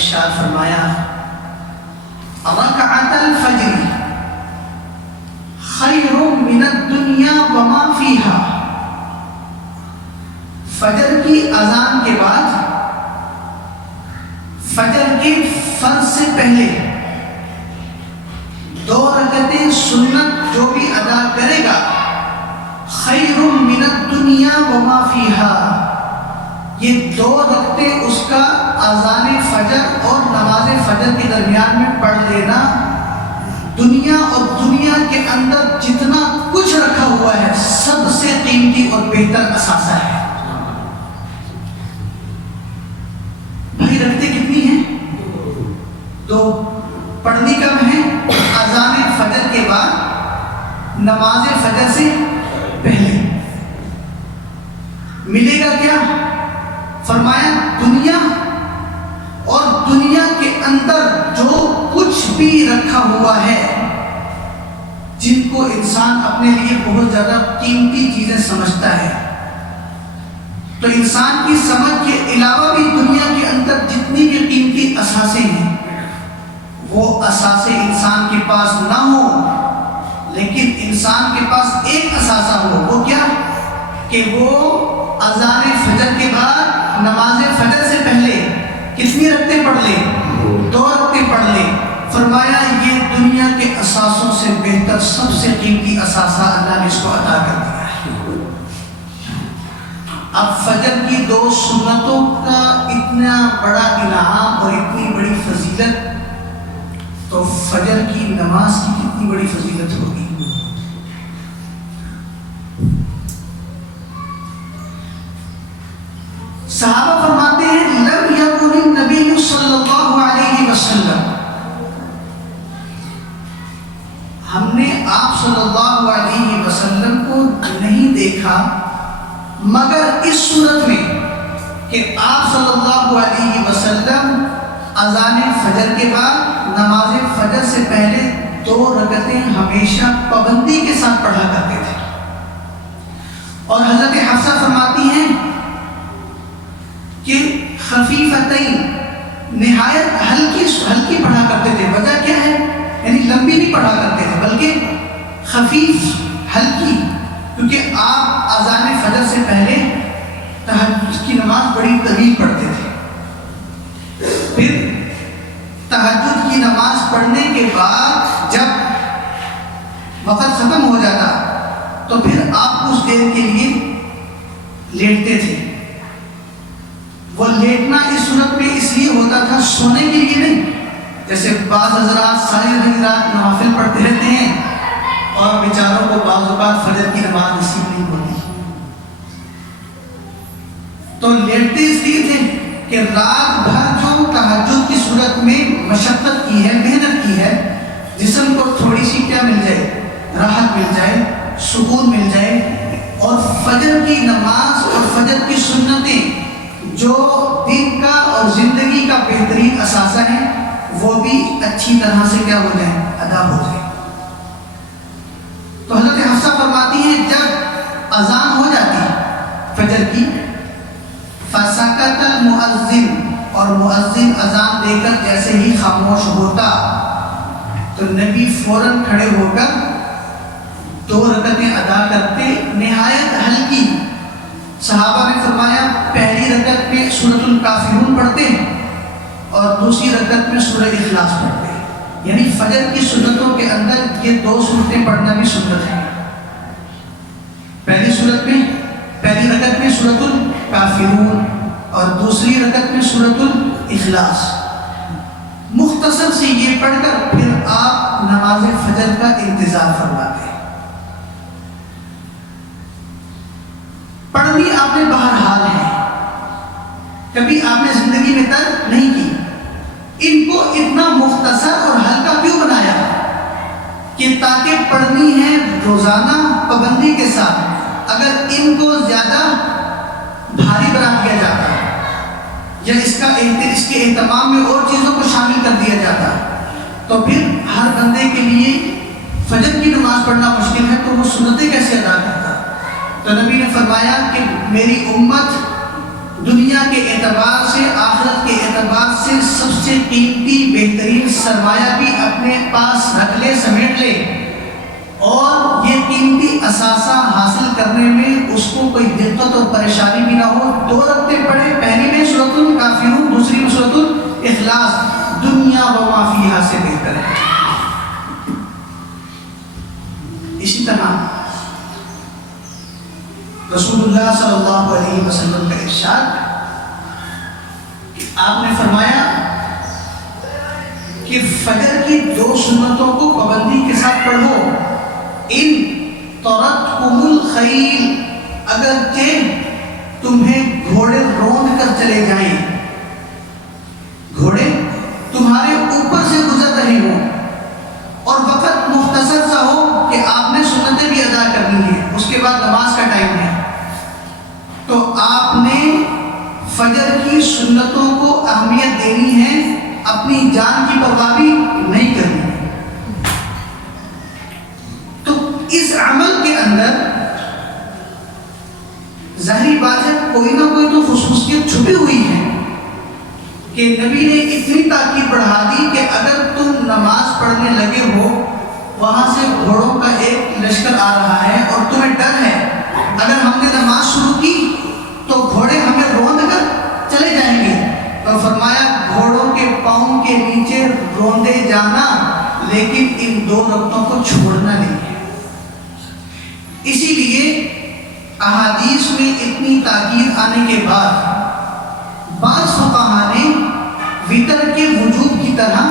ارشاد فرمایا رکعت الفجر خیر من الدنیا وما فیہا، فجر کی اذان کے بعد فجر کے فرض سے پہلے 2 رکعتیں سنت جو بھی ادا کرے گا خیر من الدنیا وما فیہا، یہ 2 رکعتیں اس کا اذان فجر اور نماز فجر کے درمیان میں پڑھ لینا دنیا اور دنیا کے اندر جتنا کچھ رکھا ہوا ہے سب سے قیمتی اور بہتر اثاثہ ہے۔ بھائی رکھتے کتنی ہیں؟ 2، پڑھنی کب ہے؟ اذان فجر کے بعد نماز فجر سے پہلے۔ ملے گا کیا؟ فرمایا دنیا اور دنیا کے اندر جو کچھ بھی رکھا ہوا ہے، جن کو انسان اپنے لیے بہت زیادہ قیمتی چیزیں سمجھتا ہے، تو انسان کی سمجھ کے علاوہ بھی دنیا کے اندر جتنی بھی قیمتی اثاثے ہیں وہ اثاثے انسان کے پاس نہ ہو، لیکن انسان کے پاس ایک اثاثہ ہو، وہ کیا؟ کہ وہ اذان فجر کے بعد نماز فجر سے پہلے کتنی رکعتیں پڑھ لے؟ 2 رکعتیں پڑھ لے۔ فرمایا یہ دنیا کے اثاثوں سے بہتر سب سے قیمتی اثاثہ اللہ نے اس کو عطا کر دیا ہے۔ اب فجر کی 2 سنتوں کا اتنا بڑا انعام اور اتنی بڑی فضیلت، تو فجر کی نماز کی کتنی بڑی فضیلت ہوگی۔ صحابہ فرماتے ہیں لم یکن النبی صلی اللہ علیہ وسلم، ہم نے آپ صلی اللہ علیہ وسلم کو نہیں دیکھا مگر اس صورت میں کہ آپ صلی اللہ علیہ وسلم اذان فجر کے بعد نماز فجر سے پہلے 2 رکعتیں ہمیشہ پابندی کے ساتھ پڑھا کرتے تھے۔ اور حضرت حفصہ فرماتی ہیں کہ خفیفتین، نہایت ہلکی پڑھا کرتے تھے۔ وجہ کیا ہے؟ یعنی لمبی نہیں پڑھا کرتے تھے بلکہ خفیف، ہلکی، کیونکہ آپ اذان فجر سے پہلے تہجد کی نماز بڑی طویل پڑھتے تھے، پھر تہجد کی نماز پڑھنے کے بعد جب وقت ختم ہو جاتا تو پھر آپ کچھ دیر کے لیے لیٹتے تھے۔ وہ لیٹنا اس صورت میں اس لیے ہوتا تھا سونے کے لیے نہیں، جیسے بعض حضرات ساری رات نوافل پڑھتے رہتے ہیں اور بیچاروں کو بعض اوقات فجر کی نماز نصیب نہیں ہوتی، تو لیٹتے اس لیے تھے کہ رات بھر جو تہجد کی صورت میں مشقت کی ہے، محنت کی ہے، جسم کو تھوڑی سی کیا مل جائے؟ راحت مل جائے، سکون مل جائے، اور فجر کی نماز اور فجر کی سنتیں جو دین کا اور زندگی کا بہترین اثاثہ ہے وہ بھی اچھی طرح سے کیا ہو جائیں؟ ادا ہو جائیں۔ تو حضرت حفصہ فرماتی ہیں جب اذان ہو جاتی فجر کی، فسکت المؤذن، اور مؤذن اذان دے کر جیسے ہی خاموش ہوتا تو نبی فوراً کھڑے ہو کر 2 رکعتیں ادا کرتے، نہایت ہلکی۔ صحابہ نے فرمایا پہلی رکعت میں سورۃ الکافرون پڑھتے اور دوسری رکعت میں سورہ اخلاص پڑھتے، یعنی فجر کی سنتوں کے اندر یہ 2 سورتیں پڑھنا بھی سنت ہے۔ پہلی رکعت میں سورۃ الکافرون اور دوسری رکعت میں سورۃ الاخلاص، مختصر سے یہ پڑھ کر پھر آپ نماز فجر کا انتظار فرماتے ہیں۔ پڑھنی آپ نے بہرحال ہے، کبھی آپ نے زندگی میں ترک نہیں کی۔ ان کو اتنا مختصر اور ہلکا کیوں بنایا؟ کہ تاکہ پڑھنی ہے روزانہ پابندی کے ساتھ، اگر ان کو زیادہ بھاری بنا دیا جاتا یا اس کے اہتمام میں اور چیزوں کو شامل کر دیا جاتا تو پھر ہر بندے کے لیے فجر کی نماز پڑھنا مشکل ہے، تو وہ سنتیں کیسے ادا کرتا؟ تو نبی نے فرمایا کہ میری امت دنیا کے اعتبار سے، آخرت کے اعتبار سے سب سے قیمتی بہترین سرمایہ بھی اپنے پاس رکھ لے، سمیٹ لے، اور یہ قیمتی اثاثہ حاصل کرنے میں اس کو کوئی دقت اور پریشانی بھی نہ ہو۔ 2 رکعتیں پڑھے، پہلی میں سورۃ الکافرون، دوسری میں سورۃ الاخلاص، دنیا و ما فیہا سے بہتر ہے۔ اسی طرح رسول اللہ صلی اللہ علیہ وسلم کا ارشاد کہ آپ نے فرمایا کہ فجر کی 2 سنتوں کو پابندی کے ساتھ پڑھو، ان طردکم الخیل، اگرچہ تمہیں گھوڑے روند کر چلے جائیں، گھوڑے تمہارے اوپر سے گزر رہے ہوں اور وقت مختصر سا ہو کہ آپ نے سنتیں بھی ادا کرنی ہیں، اس کے بعد نماز کا ٹائم ہے، تو آپ نے فجر کی سنتوں کو اہمیت دینی ہے، اپنی جان کی پرواہ بھی نہیں کرنی۔ تو اس عمل کے اندر ظاہری بات ہے کوئی نہ کوئی تو خصوصیت چھپی ہوئی ہے کہ نبی نے اتنی تاکید بڑھا دی کہ اگر تم نماز پڑھنے لگے ہو، وہاں سے گھوڑوں کا ایک لشکر آ رہا ہے اور تمہیں ڈر ہے، اگر ہم نے نماز شروع کی تو گھوڑے ہمیں روند کر چلے جائیں گے، تو فرمایا گھوڑوں کے پاؤں کے نیچے روندے جانا، لیکن ان 2 رکعتوں کو چھوڑنا نہیں ہے۔ اسی لیے احادیث میں اتنی تاکید آنے کے بعد بعض فقہاء نے وتر کے وجوب کی طرح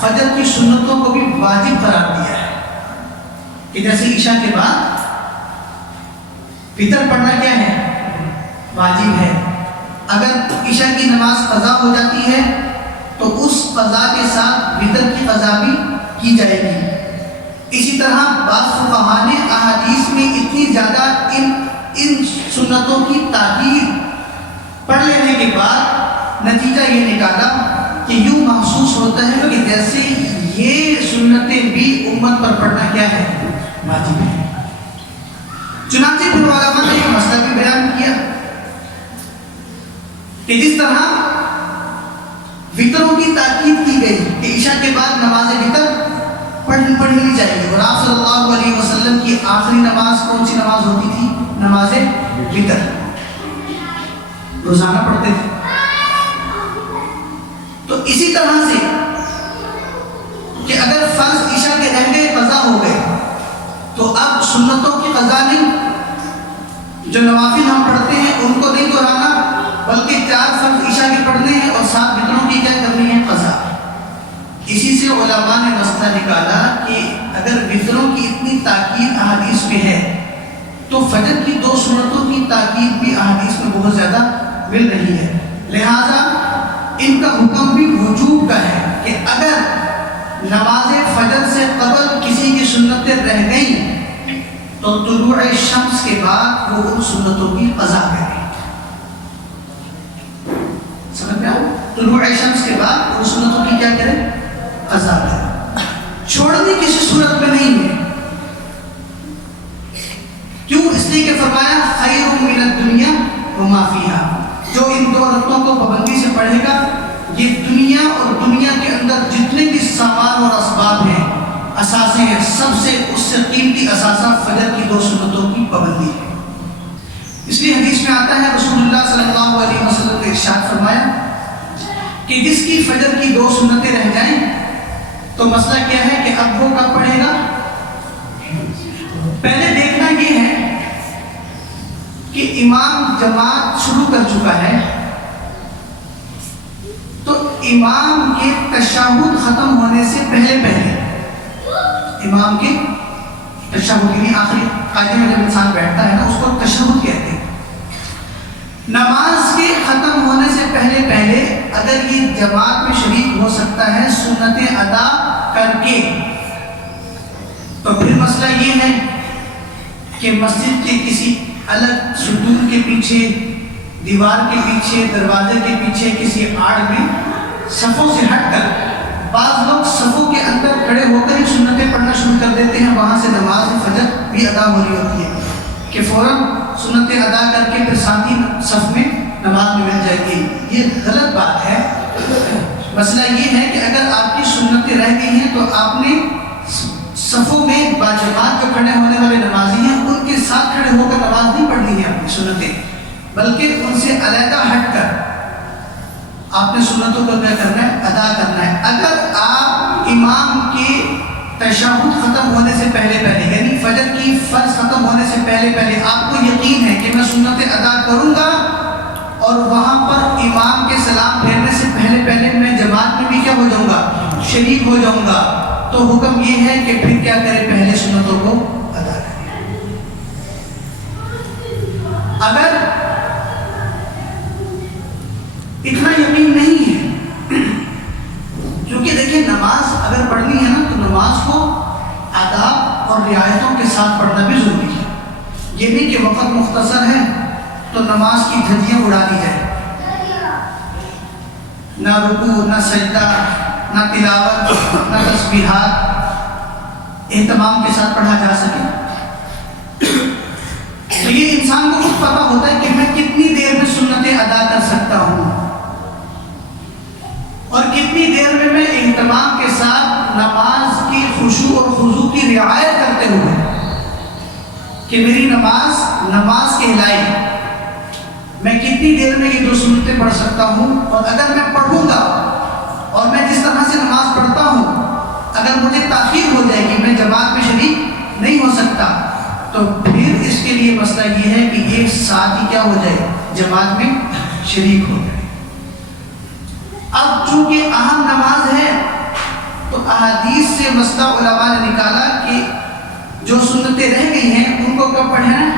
فجر کی سنتوں کو بھی واجب قرار دیا ہے کہ جیسے عشاء کے بعد وتر پڑھنا کیا ہے؟ واجب ہے۔ اگر عشاء کی نماز قضا ہو جاتی ہے تو اس قضا کے ساتھ وتر کی قضا بھی کی جائے گی۔ اسی طرح بعض فقہاء نے احادیث میں اتنی زیادہ ان سنتوں کی تاکید پڑھ لینے کے بعد نتیجہ یہ نکالا کہ یوں محسوس ہوتا ہے کہ جیسے یہ سنتیں بھی امت پر پڑھنا کیا ہے؟ واجب ہے۔ چنانچہ پھر علماء نے یہ مسئلہ بھی بیان کیا کہ جس طرح وطروں کی تاکید کی گئی کہ عشاء کے بعد نماز وطر پڑھنی چاہیے، اور آپ صلی اللہ علیہ وسلم کی آخری نماز کون سی نماز ہوتی تھی؟ نماز وطر، روزانہ پڑھتے تھے۔ تو اسی طرح سے کہ اگر فرض عشاء کے رہ گئے قضا ہو گئے تو اب سنتوں کی قضا نہیں، جو نوافل ہم پڑھتے ہیں ان کو نہیں دہرانا، بلکہ 4 فرض عشاء کے پڑھنے ہیں اور 7 وطروں کی کیا کرنی ہے؟ قضا۔ اسی سے علماء نے مسئلہ نکالا کہ اگر وطروں کی اتنی تاکید احادیث میں ہے تو فجر کی 2 سنتوں کی تاکید بھی احادیث میں بہت زیادہ مل رہی ہے، لہذا ان کا حکم بھی وجوب کا ہے کہ اگر نماز فجر سے قبل کسی کی سنتیں رہ گئیں تو طلوع شمس کے بعد وہ ان سنتوں کی قضا کرے۔ سمجھ میں آؤ؟ طلوع شمس کے بعد ان سنتوں کی کیا کرے؟ قضا کرے۔ چھوڑنے کسی صورت میں نہیں ہے۔ کیوں؟ اس لیے کہ فرمایا خیر من الدنیا وما فیہا، جو ان 2 رکعتوں کو پابندی سے پڑھے گا یہ دنیا اور دنیا کے اندر جتنے بھی سامان اور اسباب ہیں، اثاثے ہیں، سب سے اس سے قیمتی اثاثہ فجر کی 2 سنتوں کی پابندی ہے۔ اس لیے حدیث میں آتا ہے رسول اللہ صلی اللہ علیہ وسلم نے ارشاد فرمایا کہ جس کی فجر کی 2 سنتیں رہ جائیں تو مسئلہ کیا ہے کہ اب وہ کب پڑھے گا؟ پہلے دیکھنا یہ ہے کہ امام جماعت شروع کر چکا ہے تو امام کے تشہد ختم ہونے سے پہلے امام کے تشہد یعنی آخری قاعدے میں جب انسان بیٹھتا ہے نا اس کو تشہد کہتے ہیں، نماز کے ختم ہونے سے پہلے اگر یہ جماعت میں شریک ہو سکتا ہے سنتیں ادا کر کے، تو پھر مسئلہ یہ ہے کہ مسجد کے کسی الگ ستون کے پیچھے، دیوار کے پیچھے، دروازے کے پیچھے کسی آڑ میں صفوں سے ہٹ کر، بعض لوگ صفوں کے اندر کھڑے ہو کر ہی سنتیں پڑھنا شروع کر دیتے ہیں، وہاں سے نماز فجر بھی ادا ہو رہی ہوتی ہے کہ فوراً سنتیں ادا کر کے پھر ساتھی صف میں نماز میں مل جائے گی، یہ غلط بات ہے۔ مسئلہ یہ ہے کہ اگر آپ کی سنتیں رہ گئی ہیں تو آپ نے صفوں میں باجماعت جو کھڑے ہونے والے نمازی ہیں ان کے ساتھ کھڑے ہو کر نماز نہیں پڑھنی ہے اپنی سنتیں، بلکہ ان سے علیحدہ ہٹ کر آپ نے سنتوں کو کیا کرنا ہے، ادا کرنا ہے۔ اگر آپ امام کے تشہد ختم ہونے سے پہلے یعنی فجر کی فرض ختم ہونے سے پہلے آپ کو یقین ہے کہ میں سنتیں ادا کروں گا اور وہاں پر امام کے سلام پھیرنے سے پہلے میں جماعت میں بھی کیا ہو جاؤں گا، شریک ہو جاؤں گا، تو حکم یہ ہے کہ پھر کیا کرے، پہلے سنتوں کو ادا کرے۔ اگر اتنا یقین نہیں ہے، کیونکہ دیکھیں نماز اگر پڑھنی ہے نا تو نماز کو آداب اور رعایتوں کے ساتھ پڑھنا بھی ضروری ہے۔ یہ نہیں کہ وقت مختصر ہے تو نماز کی دھجیاں اڑا دی جائے، نہ رکوع، نہ سجدہ، نہ تلاوت، نہ تسبیحات اہتمام کے ساتھ پڑھا جا سکے۔ تو یہ انسان کو خود پتہ ہوتا ہے کہ میں کتنی دیر میں سنتیں ادا کر سکتا ہوں اور کتنی دیر میں اہتمام کے ساتھ نماز کی خشوع اور خضوع کی رعایت کرتے ہوئے کہ میری نماز کہلائے، میں کتنی دیر میں یہ دو سنتیں پڑھ سکتا ہوں، اور اگر میں پڑھوں گا اور میں جس طرح سے نماز پڑھتا ہوں اگر مجھے تاخیر ہو جائے گی، میں جماعت میں شریک نہیں ہو سکتا، تو پھر اس کے لیے مسئلہ یہ ہے کہ یہ ساتھ ہی کیا ہو جائے، جماعت میں شریک ہو جائے۔ اب چونکہ اہم نماز ہے تو احادیث سے مسئلہ علماء نے نکالا کہ جو سنتیں رہ گئی ہیں ان کو کب پڑھنا ہے،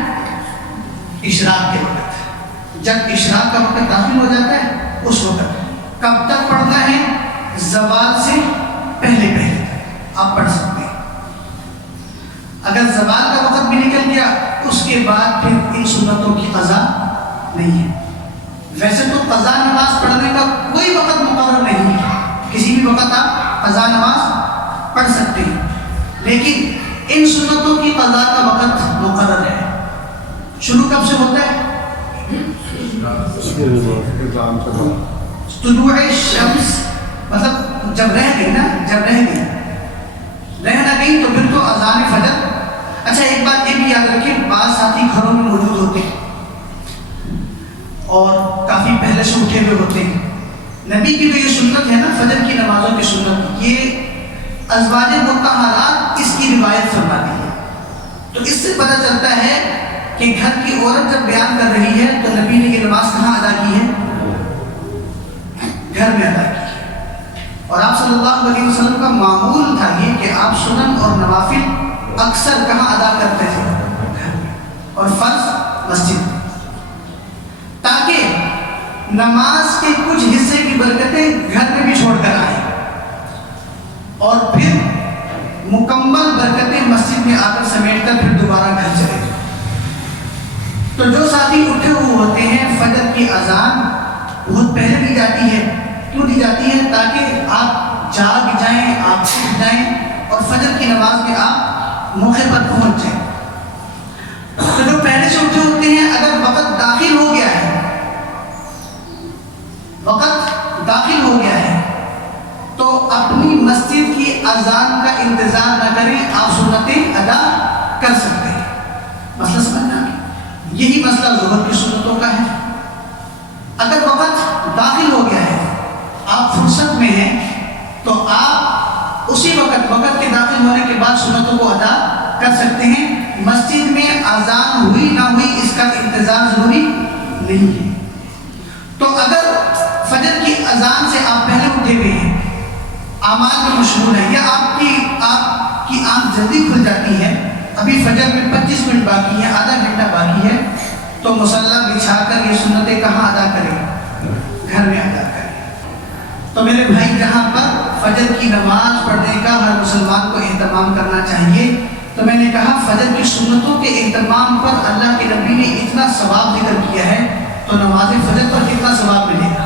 اشراق کے وقت، جب اشراق کا وقت داخل ہو جاتا ہے اس وقت۔ کب تک پڑھنا ہے، زوال سے پہلے آپ پڑھ سکتے ہیں۔ اگر زوال کا وقت بھی نکل گیا اس کے بعد پھر ان سنتوں کی قضا نہیں ہے۔ ویسے تو قضا نماز پڑھنے کا کوئی وقت مقرر نہیں ہے، کسی بھی وقت آپ قضا نماز پڑھ سکتے ہیں، لیکن ان سنتوں کی قضا کا وقت مقرر ہے۔ شروع کب سے ہوتا ہے، طلوع الشمس، مطلب جب رہ گئی رہ نہ گئی تو پھر تو اذان فجر۔ اچھا ایک بات یہ بھی یاد رکھیں، بعض ساتھی گھروں میں موجود ہوتے ہیں اور کافی پہلے سے اٹھے ہوئے ہوتے ہیں۔ نبی کی جو یہ سنت ہے نا فجر کی نمازوں کی سنت، یہ ازواج مطہرات اس کی روایت فرماتی ہے، تو اس سے پتہ چلتا ہے کہ گھر کی عورت جب بیان کر رہی ہے تو نبی نے یہ نماز کہاں ادا کی ہے، گھر میں ادا کی ہے۔ اور آپ صلی اللہ علیہ وسلم کا معمول تھا یہ کہ آپ سنن اور نوافل اکثر کہاں ادا کرتے تھے، گھر میں، اور فرض مسجد میں، تاکہ نماز کے کچھ حصے کی برکتیں گھر میں بھی چھوڑ کر آئیں اور پھر مکمل برکتیں مسجد میں آ کر سمیٹ کر پھر دوبارہ گھر چلے جائیں۔ تو جو ساتھی اٹھے ہوئے ہوتے ہیں فجر کی اذان بہت پہلے دی جاتی ہے، کیوں دی جاتی ہے، تاکہ آپ جاگ جائیں، آپ اٹھ جائیں اور فجر کی نماز میں آپ موقع پر پہنچ جائیں۔ تو جو پہلے سے اٹھے ہوتے ہیں اگر وقت داخل ہو گیا ہے تو اپنی مسجد کی اذان کا انتظار نہ کریں، آپ سنتیں ادا کر سکتے ہیں۔ مسئلہ سمجھنا، یہی مسئلہ ظہر کی سنتوں کا ہے۔ اگر وقت داخل ہو گیا ہے، آپ فرصت میں ہیں، تو آپ اسی وقت کے داخل ہونے کے بعد سنتوں کو ادا کر سکتے ہیں۔ مسجد میں اذان ہوئی نہ ہوئی اس کا انتظار ضروری نہیں ہے۔ تو اگر فجر کی اذان سے آپ پہلے اٹھے ہوئے ہیں، اعمال میں مشغول ہیں، یا آپ کی آنکھ جلدی کھل جاتی ہے، ابھی فجر میں 25 منٹ باقی ہے، آدھا گھنٹہ باقی ہے، تو مصلی بچھا کر یہ سنتیں کہاں ادا کریں، گھر میں ادا کریں۔ تو میرے بھائی، جہاں پر فجر کی نماز پڑھنے کا ہر مسلمان کو اہتمام کرنا چاہیے، تو میں نے کہا فجر کی سنتوں کے اہتمام پر اللہ کے نبی نے اتنا ثواب ذکر کیا ہے، تو نماز فجر پر کتنا ثواب ملے گا۔